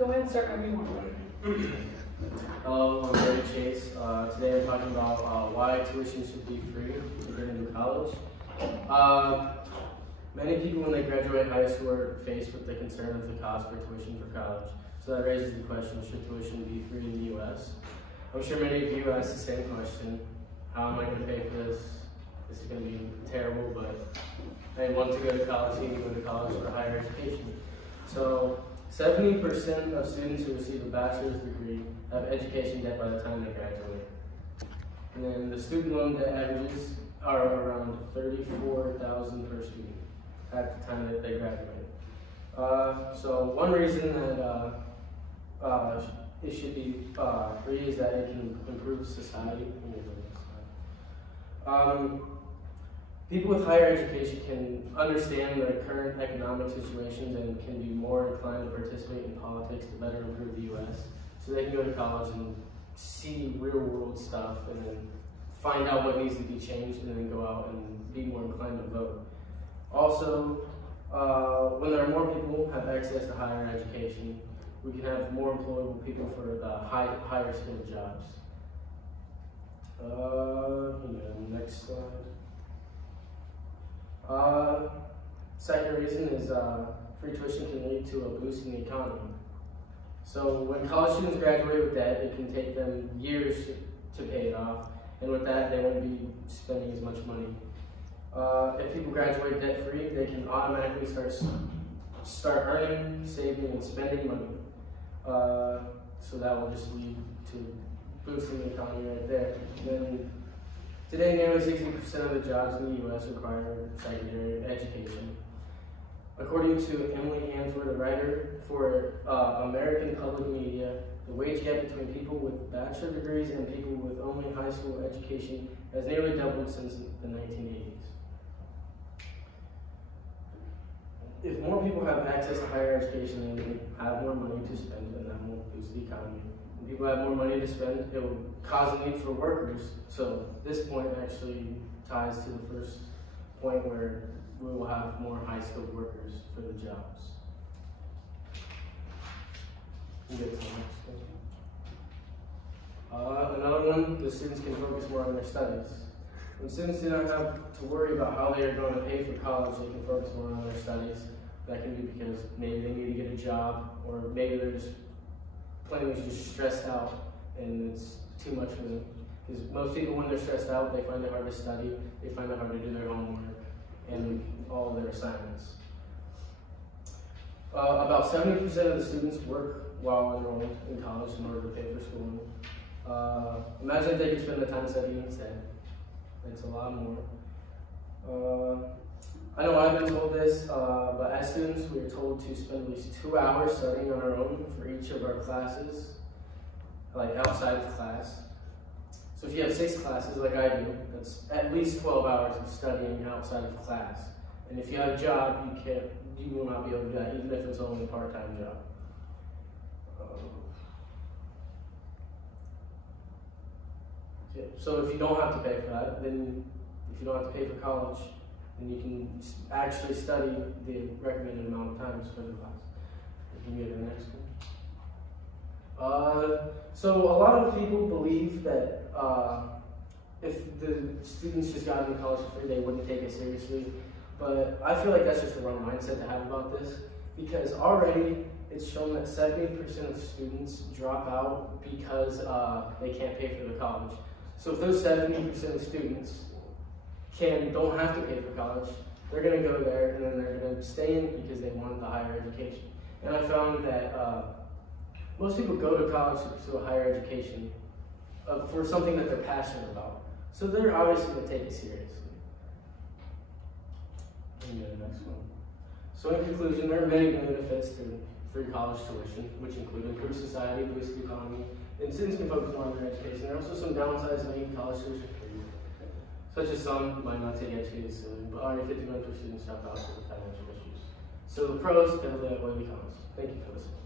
Go ahead and start whenever you want. Hello, I'm Barry Chase. Today we're talking about why tuition should be free to get into college. Many people when they graduate high school are faced with the concern of the cost for tuition for college. So that raises the question, should tuition be free in the U.S.? I'm sure many of you asked the same question. How am I going to pay for this? This is going to be terrible, but I want to go to college, so you can go to college for higher education. So 70% of students who receive a bachelor's degree have education debt by the time they graduate. And then the student loan debt averages are around $34,000 per student at the time that they graduate. So one reason that it should be free is that it can improve society. People with higher education can understand the current economic situations and can be more inclined to participate in politics to better improve the U.S. So they can go to college and see real world stuff and then find out what needs to be changed and then go out and be more inclined to vote. Also, when there are more people who have access to higher education, we can have more employable people for the higher skilled jobs. Next slide. Second reason is free tuition can lead to a boost in the economy. So when college students graduate with debt, it can take them years to pay it off, and with that, they won't be spending as much money. If people graduate debt-free, they can automatically start earning, saving, and spending money. So that will just lead to boosting the economy right there. Then, today, nearly 60% of the jobs in the U.S. require secondary education. According to Emily Hanford, a writer for American Public Media, the wage gap between people with bachelor degrees and people with only high school education has nearly doubled since the 1980s. If more people have access to higher education, then they have more money to spend, and that will boost the economy. When people have more money to spend, it will cause a need for workers. So this point actually ties to the first point where we will have more high-skilled workers for the jobs. We'll get to the next one. Another one, the students can focus more on their studies. When students do not have to worry about how they are going to pay for college, they can focus more on their studies. That can be because maybe they need to get a job, or maybe they're just plainly just stressed out and it's too much for them. Because most people, when they're stressed out, they find it hard to study, they find it hard to do their homework and all of their assignments. About 70% of the students work while enrolled in college in order to pay for schooling. Imagine if they could spend the time studying instead. It's a lot more. I know I've been told this, but as students, we are told to spend at least 2 hours studying on our own for each of our classes, like outside of class. So if you have 6 classes like I do, that's at least 12 hours of studying outside of class. And if you have a job, you will not be able to do that, even if it's only a part-time job. So if you don't have to pay for that, then if you don't have to pay for college, then you can actually study the recommended amount of times for the class. You can go to the next one. So a lot of people believe that if the students just got into college for free, they wouldn't take it seriously. But I feel like that's just the wrong mindset to have about this, because already it's shown that 70% of students drop out because they can't pay for the college. So if those 70% of students don't have to pay for college, they're going to go there and then they're going to stay in because they want the higher education. And I found that most people go to college to pursue a higher education for something that they're passionate about. So they're obviously going to take it seriously. And the next one. So in conclusion, there are many benefits to free college tuition, which include improved society, boost the economy, and students can focus more on their education. There are also some downsides to making college tuition free, such as some might not take educated soon, but already 51% drop out because of financial issues. So the pros outweigh the cons. Thank you for listening.